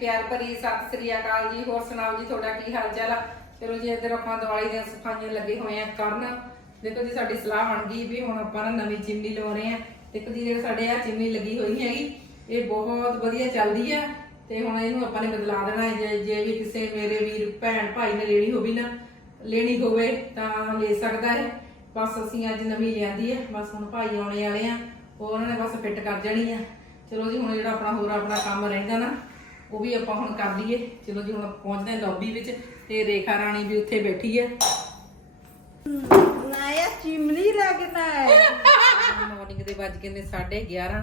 ਪਿਆਰ ਭਰੀ ਸਤਿ ਸ੍ਰੀ ਅਕਾਲ ਜੀ। ਹੋਰ ਸੁਣਾਓ ਜੀ, ਤੁਹਾਡਾ ਕੀ ਹਾਲ ਚਾਲ ਆ? ਚਲੋ ਜੀ, ਇੱਧਰ ਆਪਾਂ ਦੀਵਾਲੀ ਦੀਆਂ ਸਫਾਈਆਂ ਲੱਗੇ ਹੋਏ ਆ ਕਰਨ। ਦੇਖੋ ਜੀ, ਸਾਡੀ ਸਲਾਹ ਬਣ ਗਈ ਵੀ ਹੁਣ ਆਪਾਂ ਨਾ ਨਵੀਂ ਚਿਮਨੀ ਲਵਾ ਰਹੇ ਆ। ਦੇਖੋ ਜੀ, ਜਿਹੜੇ ਸਾਡੇ ਆ ਚਿਮਨੀ ਲੱਗੀ ਹੋਈ ਹੈਗੀ, ਇਹ ਬਹੁਤ ਵਧੀਆ ਚੱਲਦੀ ਆ। ਤੇ ਹੁਣ ਇਹਨੂੰ ਆਪਾਂ ਨੇ ਬਦਲਾ ਦੇਣਾ ਹੈ। ਜੇ ਜੇ ਵੀ ਕਿਸੇ ਮੇਰੇ ਵੀਰ, ਭੈਣ, ਭਾਈ ਨੇ ਲੈਣੀ ਹੋਵੇ ਨਾ, ਲੈਣੀ ਹੋਵੇ ਤਾਂ ਲੈ ਸਕਦਾ ਹੈ। ਬਸ ਅਸੀਂ ਅੱਜ ਨਵੀਂ ਲਿਆਂਦੀ ਹੈ ਬਸ ਹੁਣ ਭਾਈ ਆਉਣੇ ਵਾਲੇ ਆ। ਉਹ ਉਹਨਾਂ ਨੇ ਬਸ ਫਿੱਟ ਕਰ ਜਾਣੀ ਆ। ਚਲੋ ਜੀ, ਹੁਣ ਜਿਹੜਾ ਆਪਣਾ ਹੋਰ ਆਪਣਾ ਕੰਮ ਰਹਿੰਦਾ ਨਾ ਉਹ ਵੀ ਆਪਾਂ ਹੁਣ ਕਰ ਲਈਏ। ਚਲੋ ਜੀ ਹੁਣ ਆਪਾਂ ਪਹੁੰਚਦੇ ਹਾਂ ਲੌਬੀ ਵਿੱਚ ਤੇ ਰੇਖਾ ਰਾਣੀ ਵੀ ਉੱਥੇ ਬੈਠੀ ਹੈ। ਨਾਇਆ ਚਿਮਲੀ ਲੱਗਣਾ ਹੈ ਮਾਰਨਿੰਗ ਦੇ ਵੱਜ ਗਏ ਨੇ 11:30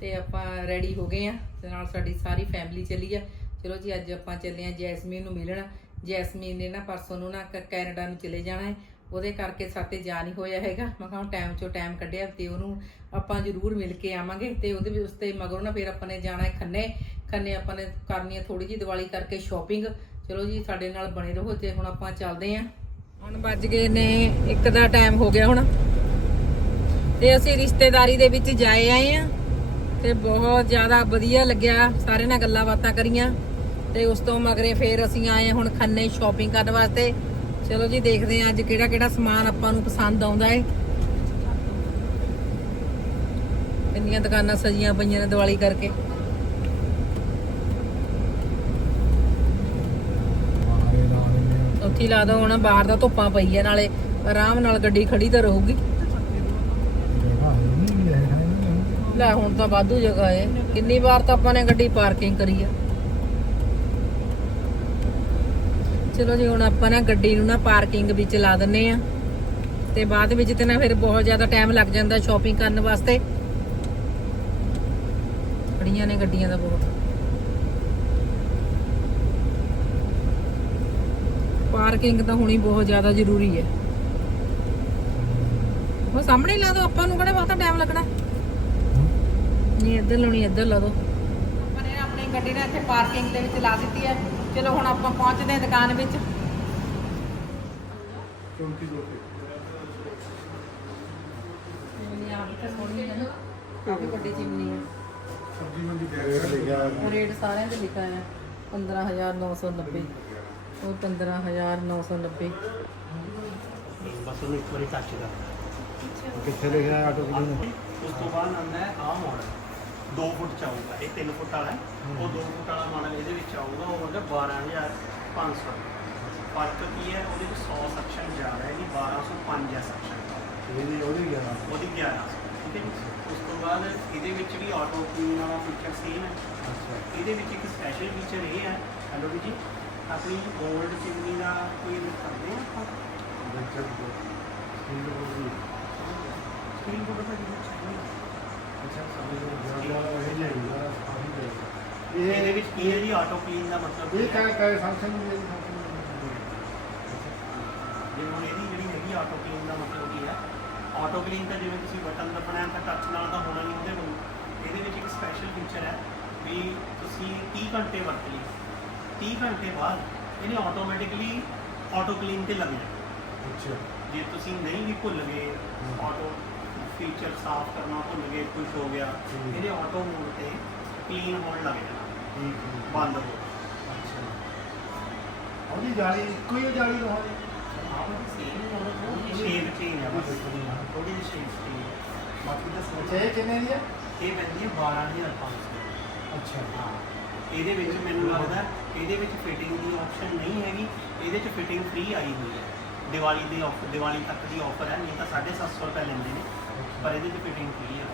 ਤੇ ਆਪਾਂ ਰੈਡੀ ਹੋ ਗਏ ਆ ਤੇ ਨਾਲ ਸਾਡੀ ਸਾਰੀ ਫੈਮਿਲੀ ਚੱਲੀ ਆ। ਚਲੋ ਜੀ ਅੱਜ ਆਪਾਂ ਚੱਲੇ ਆ ਜੈਸਮੀਨ ਨੂੰ ਮਿਲਣ। ਜੈਸਮੀਨ ਨੇ ਨਾ ਪਰਸੋਂ ਨੂੰ ਨਾ ਕੈਨੇਡਾ ਨੂੰ ਚਲੇ ਜਾਣਾ ਹੈ। ਉਹਦੇ ਕਰਕੇ ਸਾਤੇ ਜਾ ਨਹੀਂ ਹੋਇਆ ਹੈਗਾ। ਮੈਂ ਕਹਾਂ ਟਾਈਮ ਚੋਂ ਟਾਈਮ ਕੱਢਿਆ ਤੇ ਉਹਨੂੰ ਆਪਾਂ ਜ਼ਰੂਰ ਮਿਲ ਕੇ ਆਵਾਂਗੇ ਤੇ ਉਹਦੇ ਵੀ ਉਸ ਤੇ ਮਗਰੋਂ ਨਾ ਫਿਰ ਆਪਾਂ ਨੇ ਜਾਣਾ ਖੰਨੇ। ਖੰਨੇ ਆਪਾਂ ਨੇ ਕਰਨੀ ਹੈ ਥੋੜੀ ਜੀ ਦੀਵਾਲੀ ਕਰਕੇ ਸ਼ਾਪਿੰਗ ਚਲੋ ਜੀ, ਸਾਡੇ ਨਾਲ ਬਣੇ ਰਹੋ ਤੇ ਹੁਣ ਆਪਾਂ ਚੱਲਦੇ ਆਂ ਹੁਣ ਵੱਜ ਗਏ ਨੇ, ਇੱਕ ਦਾ ਟਾਈਮ ਹੋ ਗਿਆ ਹੁਣ। ਤੇ ਅਸੀਂ ਰਿਸ਼ਤੇਦਾਰੀ ਦੇ ਵਿੱਚ ਜਾਏ ਆਏ ਆ ਤੇ ਬਹੁਤ ਜ਼ਿਆਦਾ ਵਧੀਆ ਲੱਗਿਆ। ਸਾਰੇ ਨਾਲ ਗੱਲਾਂ ਬਾਤਾਂ ਕਰੀਆਂ। ਤੇ ਉਸ ਤੋਂ ਮਗਰੇ ਫੇਰ ਅਸੀਂ ਆਏ ਹੁਣ ਖੰਨੇ ਸ਼ਾਪਿੰਗ ਕਰਨ ਵਾਸਤੇ। ਚਲੋ ਜੀ, ਦੇਖਦੇ ਆ ਅੱਜ ਕਿਹੜਾ ਕਿਹੜਾ ਸਮਾਨ ਆਪਾਂ ਨੂੰ ਪਸੰਦ ਆਉਂਦਾ ਏ ਇੰਨੀਆਂ ਦੁਕਾਨਾਂ ਸਜੀਆਂ ਪਈਆਂ ਨੇ ਦੀਵਾਲੀ ਕਰਕੇ। ਉੱਥੇ ਹੀ ਲਾ ਦੋ, ਹੁਣ ਬਾਹਰ ਦਾ ਧੁੱਪਾਂ ਪਈ ਆ ਨਾਲੇ, ਆਰਾਮ ਨਾਲ ਗੱਡੀ ਖੜੀ ਤਾਂ ਰਹੂਗੀ। ਲੈ ਹੁਣ ਤਾਂ ਵਾਧੂ ਜਗ੍ਹਾ ਏ। ਕਿੰਨੀ ਵਾਰ ਤਾਂ ਆਪਾਂ ਨੇ ਗੱਡੀ ਪਾਰਕਿੰਗ ਕਰੀ ਆ। ਚਲੋ ਜੀ, ਹੁਣ ਆਪਾਂ ਨਾ ਗੱਡੀ ਨੂੰ ਨਾ ਪਾਰਕਿੰਗ ਵਿੱਚ ਲਾ ਦਿੰਨੇ ਆ। ਤੇ ਬਾਅਦ ਵਿੱਚ ਤੇ ਨਾ ਫਿਰ ਬਹੁਤ ਜ਼ਿਆਦਾ ਟਾਈਮ ਲੱਗ ਜਾਂਦਾ ਸ਼ਾਪਿੰਗ ਕਰਨ ਵਾਸਤੇ। ਖੜੀਆਂ ਨੇ ਗੱਡੀਆਂ ਦਾ ਬਹੁਤ। ਪਾਰਕਿੰਗ ਤਾਂ ਹੋਣੀ ਬਹੁਤ ਜ਼ਿਆਦਾ ਜ਼ਰੂਰੀ ਹੈ। ਉਹ ਸਾਹਮਣੇ ਲਾ ਦੋ ਆਪਾਂ ਨੂੰ ਕਿਹੜਾ ਬਹੁਤਾ ਟਾਈਮ ਲੱਗਣਾ? ਨਹੀਂ ਇੱਧਰ ਲਾਉਣੀ ਇੱਧਰ ਲਾ ਦੋ ਆਪਾਂ ਨੇ ਆਪਣੀ ਗੱਡੀ ਨਾ ਇੱਥੇ ਪਾਰਕਿੰਗ ਦੇ ਵਿੱਚ ਲਾ ਦਿੱਤੀ ਹੈ। ਚਲੋ ਹੁਣ ਆਪਾਂ ਪਹੁੰਚਦੇ ਹਾਂ ਦੁਕਾਨ ਵਿੱਚ। ਚਿਮਨੀ ਆ ਵੀ ਤਾਂ ਸੋਹਣੀ ਹੈ ਨਾ। ਕਾਫੀ ਵੱਡੀ ਚਿਮਨੀ ਹੈ। ਰੇਟ ਸਾਰਿਆਂ ਦੇ ਲਿਖਿਆ ਹੈ 15990 ਉਹ 15990 ਬਸ ਉਹਨੂੰ ਇੱਕ ਵਾਰੀ ਟੱਚ ਕਰ। ਕਿੱਥੇ ਲਿਖਿਆ ਆਟੋ ਕਲੀਨ ਉਸ ਤੋਂ ਬਾਅਦ ਆਉਂਦਾ ਹੈ ਆਹ ਮਾਡਲ 2 ਫੁੱਟ ਚ ਆਊਗਾ। ਇਹ 3 ਫੁੱਟ ਵਾਲਾ ਉਹ 2 ਫੁੱਟ ਵਾਲਾ ਮਾਡਲ ਇਹਦੇ ਵਿੱਚ ਆਊਗਾ ਉਹ ਹੈਗਾ 12500 ਫ਼ਰਕ ਕੀ ਹੈ? ਉਹਦੇ ਵਿੱਚ 100 ਸੈਕਸ਼ਨ ਜ਼ਿਆਦਾ ਹੈ ਜੀ 1205 ਹੈ ਸੈਕਸ਼ਨ ਇਹਦੀ ਉਹਦੀ ਗਿਆ ਉਹਦੀ 1100 ਠੀਕ ਹੈ ਉਸ ਤੋਂ ਬਾਅਦ ਇਹਦੇ ਵਿੱਚ ਵੀ ਆਟੋ ਕਲੀਨ ਵਾਲਾ ਫੀਚਰ ਸੇਮ ਹੈ। ਅੱਛਾ। ਇਹਦੇ ਵਿੱਚ ਇੱਕ ਸਪੈਸ਼ਲ ਫੀਚਰ ਇਹ ਹੈ। ਹੈਲੋ ਜੀ ਆਪਣੀ 올ਡ ਚਿਮਨੀ ਦਾ ਕੋਈ ਕਰਦੇ ਹਾਂ ਆਪਾਂ? ਦੇਖੋ ਠੀਕ ਹੋ ਗਈ ਸਕਰੀਨ ਕੋਡ ਤਾਂ ਜਿਹਨੂੰ ਚਾਹੀਦਾ ਅੱਛਾ ਸਮਝ ਗਿਆ ਇਹ ਲੈ ਲਿਆ ਆਹੀ ਲੈ ਇਹ ਇਹਦੇ ਇਹ ਵਿੱਚ ਕੀ ਹੈ ਜੀ ਆਟੋ ਕਲੀਨ ਦਾ ਮਤਲਬ ਇਹ ਇਹ ਕਾ ਹੈ ਕਾ ਫੰਕਸ਼ਨ ਨੂੰ ਇਹ ਜੇ ਹੁਣ ਇਹਦੀ ਜਿਹੜੀ ਹੈਗੀ ਆਟੋ ਕਲੀਨ ਦਾ ਮਤਲਬ ਕੀ ਹੈ? ਆਟੋ ਕਲੀਨ ਤਾਂ ਜਿਵੇਂ ਤੁਸੀਂ ਬਟਨ ਦਬਾਣਾ ਹੈ ਤਾਂ ਟੱਚ ਨਾਲ ਤਾਂ ਹੋਣਾ ਨਹੀਂ ਉਹਦੇ ਨੂੰ ਇਹਦੇ ਵਿੱਚ ਇੱਕ ਸਪੈਸ਼ਲ ਫੀਚਰ ਹੈ ਵੀ ਤੁਸੀਂ 30 ਘੰਟੇ ਵਰਤ ਲਈ 30 ਘੰਟੇ ਬਾਅਦ ਇਹਨੇ ਆਟੋਮੈਟਿਕਲੀ ਆਟੋ ਕਲੀਨ ਤੇ ਲੱਗ ਜਾਣਾ ਅੱਛਾ ਜੇ ਤੁਸੀਂ ਨਹੀਂ ਵੀ ਭੁੱਲ ਗਏ ਆਟੋ ਫੀਚਰ ਸਾਫ਼ ਕਰਨਾ ਭੁੱਲ ਗਏ ਕੁਝ ਹੋ ਗਿਆ ਹਮ। ਇਹਦੇ ਆਟੋ ਮੋਡ ਤੇ ਕਲੀਨ ਹੋਣ ਲੱਗ ਜਾਣਾ ਠੀਕ ਹੈ ਬੰਦ ਹੋ ਅੱਛਾ ਉਹਦੀ ਜਾਲੀ ਇੱਕੋ ਹੀ ਜਾਲੀ ਰਹਾਂਗੇ ਸ਼ੇਪ ਚੇਂਜ ਹੈ ਬਸ ਥੋੜੀ ਜਿਹੀ ਸ਼ੇਪ ਚੇਂਜ ਹੈ ਬਾਕੀ ਤਾਂ ਅੱਛਾ ਸੋਚ ਇਹ ਕਿੰਨੇ ਦੀ ਹੈ ਇਹ ਪੈਂਦੀ ਹੈ 12500 ਅੱਛਾ ਹਾਂ ਇਹਦੇ ਵਿੱਚ ਮੈਨੂੰ ਲੱਗਦਾ ਇਹਦੇ ਵਿੱਚ ਫਿਟਿੰਗ ਦੀ ਆਪਸ਼ਨ ਨਹੀਂ ਹੈਗੀ। ਇਹਦੇ 'ਚ ਫਿਟਿੰਗ ਫ੍ਰੀ ਆਈ ਹੋਈ ਹੈ। ਦੀਵਾਲੀ ਦੀ ਆਫਰ ਦੀਵਾਲੀ ਤੱਕ ਦੀ ਆਫਰ ਹੈ। ਨਹੀਂ ਤਾਂ 750 ਰੁਪਏ ਲੈਂਦੇ ਨੇ। ਪਰ ਇਹਦੇ 'ਚ ਫਿਟਿੰਗ ਫ੍ਰੀ ਹੈ।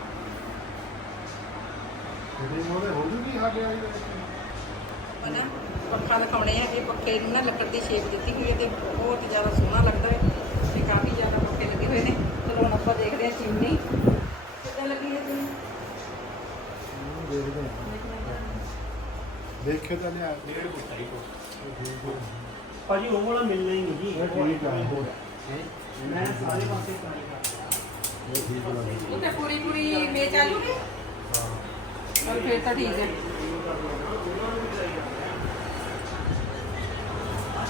ਇਹਦੇ ਮੋੜੇ ਹੋ ਜੂਗੀ ਸਾਡੇ ਵਾਲੀ ਦੇ ਵਿੱਚ ਆਪਾਂ ਨਾ ਪੱਖਾ ਦਿਖਾਉਣੇ ਆ ਇਹ ਪੱਖੇ ਨੂੰ ਨਾ ਲੱਕੜ ਦੀ ਸ਼ੇਪ ਦਿੱਤੀ ਹੋਈ ਹੈ ਤੇ ਬਹੁਤ ਜ਼ਿਆਦਾ ਸੋਹਣਾ ਲੱਗਦਾ ਹੈ। ਤੇ ਕਾਫੀ ਜ਼ਿਆਦਾ ਪੱਖੇ ਲੱਗੇ ਹੋਏ ਨੇ। ਚਲੋ ਹੁਣ ਆਪਾਂ ਦੇਖਦੇ ਹਾਂ ਚਿਮਨੀ ਕਿੱਦਾਂ ਲੱਗੀ ਹੈ ਚਿਮਨੀ ਇਹਨੂੰ ਦੇਖਦੇ ਹਾਂ। ਦੇਖੇ ਤਾਂ ਨਹੀਂ ਆ ਡੇਢ ਫੁੱਟ ਹੈ ਭਾਜੀ ਉਹ ਵਾਲਾ ਮਿਲਣਾ ਹੀ ਨਹੀਂ ਜੀ। ਇਹ ਠੀਕ ਆ ਹੋਰ ਮੈਂ ਸਾਰੇ ਪਾਸੇ ਟਰਾਈ ਕਰਦਾ ਇਹ ਠੀਕ ਲੱਗ ਉਹ ਤੇ ਪੂਰੀ ਪੂਰੀ ਮੇਚ ਆ ਜੂਗੀ? ਹਾਂ। ਫਿਰ ਤਾਂ ਠੀਕ ਹੈ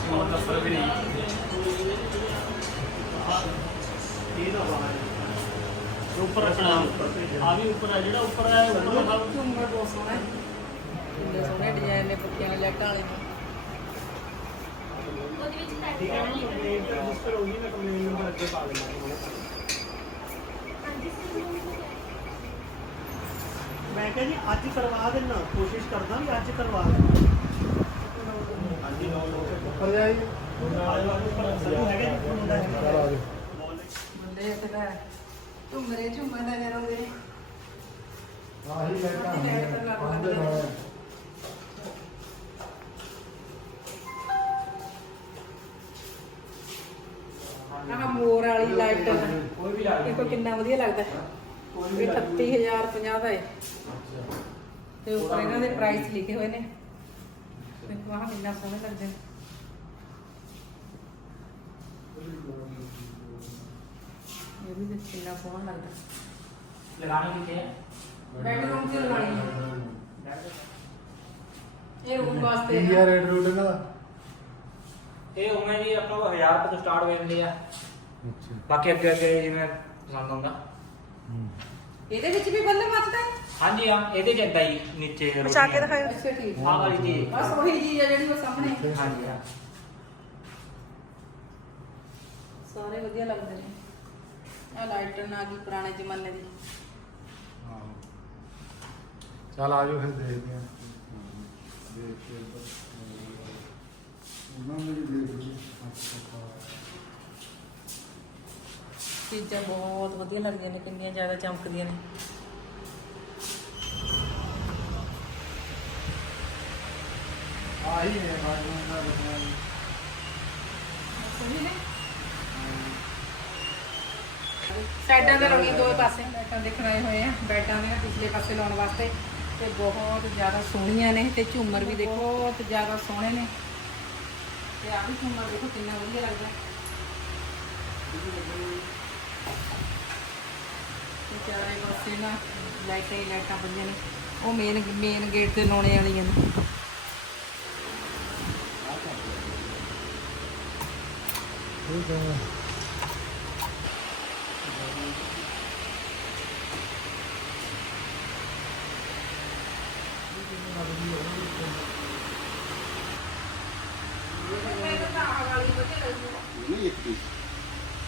ਬਹੁਤ ਅਸਰ ਵੀ ਨਹੀਂ। ਇਹ ਨਾ ਬਾਹਰ ਉੱਪਰ ਰੱਖਣਾ। ਆ ਵੀ ਉੱਪਰ ਹੈ ਜਿਹੜਾ ਉੱਪਰ ਹੈ ਉੱਪਰ ਸੋਹਣਾ ਹੈ। ਕਿੰਨੇ ਸੋਹਣੇ ਡਿਜ਼ਾਈਨ ਨੇ ਪੱਕੀਆਂ ਵਾਲੇ ਲਾਈਟਾਂ ਵਾਲੇ। ਠੀਕ ਹੈ ਨਾ ਕੰਪਲੇਂਟ ਰਜਿਸਟਰ ਹੋਈ ਮੈਂ ਕੰਪਲੇਂਟ ਨੰਬਰ ਅੱਗੇ ਪਾ ਦਿੰਦਾ ਤੁਹਾਨੂੰ ਮੈਂ ਕਿਹਾ ਜੀ ਅੱਜ ਕਰਵਾ ਦੇਣਾ। ਕੋਸ਼ਿਸ਼ ਕਰਦਾ ਵੀ ਅੱਜ ਕਰਵਾ ਦੇਣਾ। ਹਾਂਜੀ ਲਓ ਲਓ ਉੱਪਰ ਜਾਈ। ਬੰਦੇ ਇੱਥੇ ਤਾਂ ਝੁੰਮਰੇ ਝੁੰਮਰ ਨਜ਼ਰ ਆਉਂਦੇ ਨੇ। ਆਹੀ ਲੈਟਾਂ ਦੇਖੋ ਕਿੰਨਾ ਵਧੀਆ ਲੱਗਦਾ। ਹੈ। ਇਹ 38050 ਦਾ ਹੈ ਤੇ ਉੱਪਰ ਇਹਨਾਂ ਦੇ ਪ੍ਰਾਈਸ ਲਿਖੇ ਹੋਏ ਨੇ। ਦੇਖੋ ਆਹ ਕਿੰਨਾ ਸੋਹਣੇ ਲੱਗਦੇ ਨੇ। ਇਹ ਵੀ ਦੇਖ ਕਿੰਨਾ ਸੋਹਣਾ ਲੱਗਦਾ। ਲਗਾਣੇ ਕਿੱਥੇ ਹੈ ਬੈਡਰੂਮ 'ਚ ਲਗਾਣੀ ਹੈ ਇਹ ਰੂਮ ਵਾਸਤੇ ਕੀ ਆ ਰੇਟ ਰੂਟ ਦਾ? ਇਹ ਉਵੇਂ ਜੀ ਆਪਾਂ ਕੋਲ 1000 ਰੁਪਏ ਤੋਂ ਸਟਾਰਟ ਹੋ ਜਾਂਦੇ ਆ। ਅੱਛਾ। ਬਾਕੀ ਅੱਗੇ ਅੱਗੇ ਜਿਵੇਂ ਪਸੰਦ ਹੁੰਦਾ ਇਹਦੇ ਵਿੱਚ ਵੀ ਬੱਲੇ ਮੱਚਦਾ ਹੈ? ਹਾਂਜੀ ਹਾਂ ਇਹਦੇ ਚ ਹੀ ਨੀਚੇ ਬਚਾ ਕੇ ਦਿਖਾਓ ਅੱਛਾ ਠੀਕ। ਆਹ ਵਾਲੀ ਜੀ ਬਸ ਉਹੀ ਚੀਜ਼ ਆ ਜਿਹੜੀ ਉਹ ਸਾਹਮਣੇ ਹੈ। ਹਾਂਜੀ ਹਾਂ। ਸਾਰੇ ਵਧੀਆ ਲੱਗਦੇ ਨੇ। ਆ ਲਾਈਟ ਨਾ ਗਈ ਪੁਰਾਣੇ ਜ਼ਮਾਨੇ ਦੀ। ਆਹੋ ਚਲ ਆ ਜਾਓ ਫਿਰ ਦੇਖਦੇ ਹਾਂ। ਦੇਖ ਕੇ। ਉਹਨਾਂ ਨੂੰ ਵੀ ਦੇਖ ਅੱਛਾ। ਚੀਜ਼ਾਂ ਬਹੁਤ ਵਧੀਆ ਲੱਗਦੀਆਂ ਨੇ ਕਿੰਨੀਆਂ ਜ਼ਿਆਦਾ ਚਮਕਦੀਆਂ ਨੇ। ਆਹੀ ਨੇ ਬਾਜੂ ਦਾ। ਸਾਈਡਾਂ ਤੇ ਲਾਉਣੀ ਦੋ ਪਾਸੇ ਬੈਟਾਂ ਦੇਖਣ ਆਏ ਹੋਏ ਆ ਬੈਟਾਂ ਦੇ ਨਾ ਪਿਛਲੇ ਪਾਸੇ ਲਾਉਣ ਵਾਸਤੇ ਤੇ ਬਹੁਤ ਜ਼ਿਆਦਾ ਸੋਹਣੀਆਂ ਨੇ ਤੇ ਝੂਮਰ ਵੀ ਦੇਖੋ ਬਹੁਤ ਜ਼ਿਆਦਾ ਸੋਹਣੇ ਨੇ। ਤੇ ਆ ਵੀ ਝੂਮਰ ਦੇਖੋ ਕਿੰਨਾ ਵਧੀਆ ਲੱਗਦਾ। ਤੇ ਚਾਰੇ ਪਾਸੇ ਨਾ ਲਾਈਟਾਂ ਹੀ ਲਾਈਟਾਂ ਪਈਆਂ ਨੇ। ਉਹ ਮੇਨ ਮੇਨ ਗੇਟ ਤੇ ਲਾਉਣੇ ਵਾਲੀਆਂ ਨੇ। ਠੀਕ ਹੈ।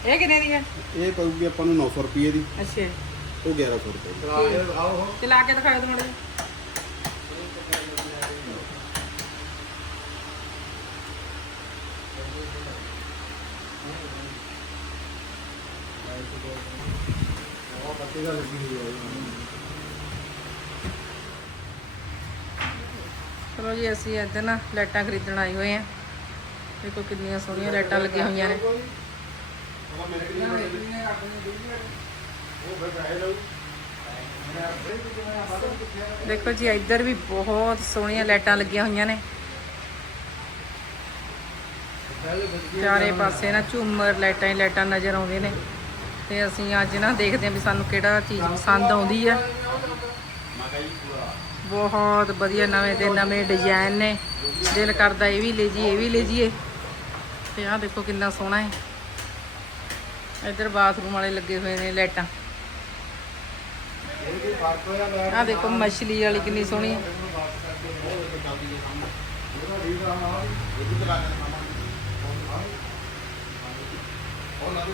ਇਹ ਕਿੰਨੇ ਦੀ ਹੈ? ਇਹ ਪਊਗੀ ਆਪਾਂ ਨੂੰ 900 ਰੁਪਏ ਦੀ। ਅੱਛਾ। ਉਹ 1100 ਰੁਪਏ। ਦੀ ਚਲਾ ਕੇ ਦਿਖਾਓ ਤੁਹਾਨੂੰ। ਚਲੋ ਜੀ ਅਸੀਂ ਇੱਧਰ ਨਾ ਲਾਈਟਾਂ ਖਰੀਦਣ ਆਏ ਹੋਏ ਆ। ਦੇਖੋ ਕਿੰਨੀਆਂ ਸੋਹਣੀਆਂ ਲਾਈਟਾਂ ਲੱਗੀਆਂ ਹੋਈਆਂ ਨੇ। ਦੇਖੋ ਜੀ, ਇੱਧਰ ਵੀ ਬਹੁਤ ਸੋਹਣੀਆਂ ਲਾਈਟਾਂ ਲੱਗੀਆਂ ਹੋਈਆਂ ਨੇ। ਚਾਰੇ ਪਾਸੇ ਨਾ ਝੂਮਰ ਲਾਈਟਾਂ ਹੀ ਲਾਈਟਾਂ ਨਜ਼ਰ ਆਉਂਦੀਆਂ ਨੇ। ਤੇ ਅਸੀਂ ਅੱਜ ਨਾ ਦੇਖਦੇ ਹਾਂ ਵੀ ਸਾਨੂੰ ਕਿਹੜਾ ਚੀਜ਼ ਪਸੰਦ ਆਉਂਦੀ ਆ। ਬਹੁਤ ਵਧੀਆ ਨਵੇਂ ਤੇ ਨਵੇਂ ਡਿਜ਼ਾਈਨ ਨੇ। ਦਿਲ ਕਰਦਾ ਇਹ ਵੀ ਲੈ ਜੀ ਇਹ ਵੀ ਲੈ ਜੀਏ ਤੇ ਆਹ ਦੇਖੋ ਕਿੰਨਾ ਸੋਹਣਾ ਹੈ। ਇੱਧਰ ਬਾਥਰੂਮ ਵਾਲੇ ਲੱਗੇ ਹੋਏ ਨੇ ਲਾਈਟਾਂ। ਇਹ ਦੇਖੋ ਮਛਲੀ ਵਾਲੀ ਕਿੰਨੀ ਸੋਹਣੀ ਹੈ ਇਹਦਾ ਠੀਕ ਆ ਹਾਂ ਇਹ ਵੀ ਚਲਾ ਕੇ ਦਿਖਾਵਾਂਗੇ ਉਹ ਲਾ ਦੇ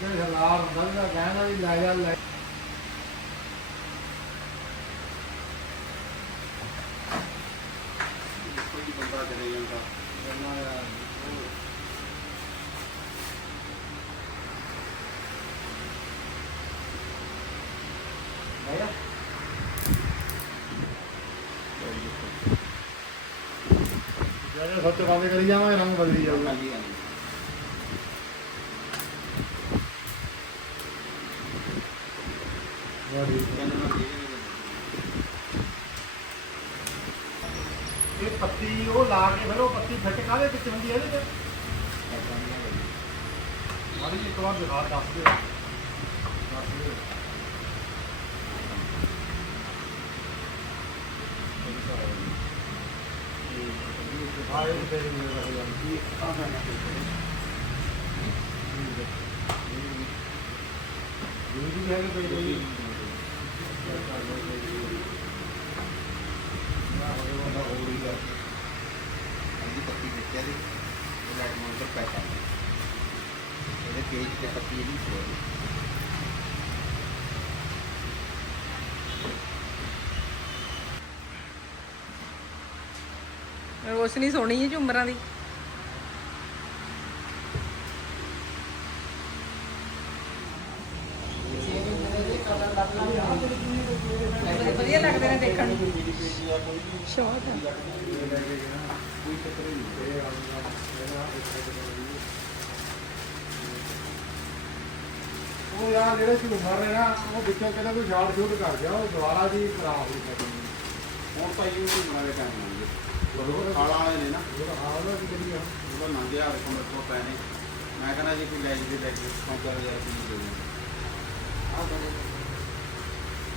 ਜਿਹੜੇ ਹਲਾਲ ਹੁੰਦਾ ਵੀ ਲੈ ਜਾ ਲੈ ਕੋਈ ਬੰਦਾ ਚਲੇ ਜਾਂਦਾ। ਜਿਹੜੇ ਸੱਚ ਬੰਦ ਕਰੀ ਜਾਵਾਂ ਰੰਗ ਬਦਲੀ ਜਾਊਗਾ ਹਾਂਜੀ ਹਾਂਜੀ ਵਾਹ ਠੀਕ ਹੈ। ਕਹਿੰਦੇ ਨਾ ਜੀ ਇਹ ਪੱਤੀ ਉਹ ਲਾ ਕੇ ਫਿਰ ਉਹ ਪੱਤੀ ਫਿੱਟ ਕਾਹਦੇ ਵਿੱਚ ਹੁੰਦੀ ਹੈ ਇਹਦੇ ਤੇ ਮਾੜੀ ਜਿਹੀ ਇੱਕ ਵਾਰ ਦਿਖਾ ਦੱਸ ਦਿਓ ਦੱਸ ਦਿਓ ਹਾਂ ਇਹ ਤੇ ਨਹੀਂ ਲੱਗ ਜਾਂਦੀ ਇਹ ਵੀ ਹੈਗੇ ਪਈ ਕੋਈ ਹਾਂਜੀ ਪੱਤੀ ਦੇਖਿਆ ਦੀ ਇਹ ਲਾਈਟ ਮੋਟਰ ਪੈਸਾ ਇਹਦੇ ਪੇਜ ਤੇ ਪੱਤੀ ਇਹਦੀ ਸੋਈ ਰੋਸ਼ਨੀ ਸੋਹਣੀ ਹੈ ਝੁੰਮਰਾਂ ਦੀ। ਵਧੀਆ ਲੱਗਦੇ ਨੇ ਦੇਖਣ। ਨੂੰ ਸ਼ੌਕ ਹੈ ਉਹ ਯਾਰ ਜਿਹੜੇ ਝੂਮਰ ਨੇ ਨਾ ਉਹ ਵਿੱਚੋਂ ਕਹਿੰਦਾ ਕੋਈ ਸ਼ਾਰਟ ਸ਼ੂਟ ਕਰ ਗਿਆ ਉਹ ਦੁਬਾਰਾ ਜੀ ਖਰਾਬ ਹੋ ਗਿਆ। ਹੁਣ ਤਾਂ ਇਹ ਵੀ ਬਣਾ ਕੇ ਟਾਈਮ ਲਾਉਂਗੇ ਉਹ ਖਾਲਾ ਵਾਲੇ ਨੇ ਨਾ ਉਹ ਹਾਂ ਉਹਦਾ ਕੀ ਕਰੀਏ ਉਹਦਾ ਮੰਗਿਆ ਵੇਖੋ ਮੇਰੇ ਕੋਲ ਪੈਣੇ ਮੈਂ ਕਹਿੰਦਾ ਜੀ ਕੋਈ ਲੈ ਜੀ ਲੈ ਜੀ 5000 ਰੁਪਏ ਦੇ ਦੇ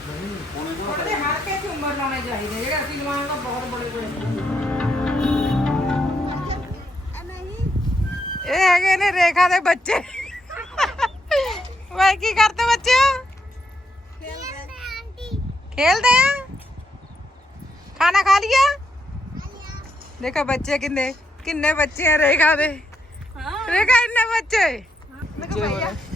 ਨਹੀਂ ਹੁਣ ਇਹਨਾਂ ਉਹਦੇ ਹਰ ਕੇ ਝੁੰਮਰ ਲਾਉਣੇ ਚਾਹੀਦੇ ਜਿਹੜੇ ਅਸੀਂ ਲਵਾਉਣ ਤਾਂ ਬਹੁਤ ਬੜੇ ਬੜੇ ਇਹ ਹੈਗੇ ਨੇ ਰੇਖਾ ਦੇ ਬੱਚੇ। ਵੇ ਕੀ ਕਰਦੇ ਬੱਚੇ ਖੇਲਦੇ ਆ? ਖਾਣਾ ਖਾ ਲਿਆ? ਦੇਖੋ ਬੱਚੇ ਕਿੰਨੇ ਕਿੰਨੇ ਬੱਚੇ ਆ ਰੇਖਾ ਦੇ। ਰੇਖਾ ਇੰਨੇ ਬੱਚੇ। ਕਿੰਨੇ ਨੇ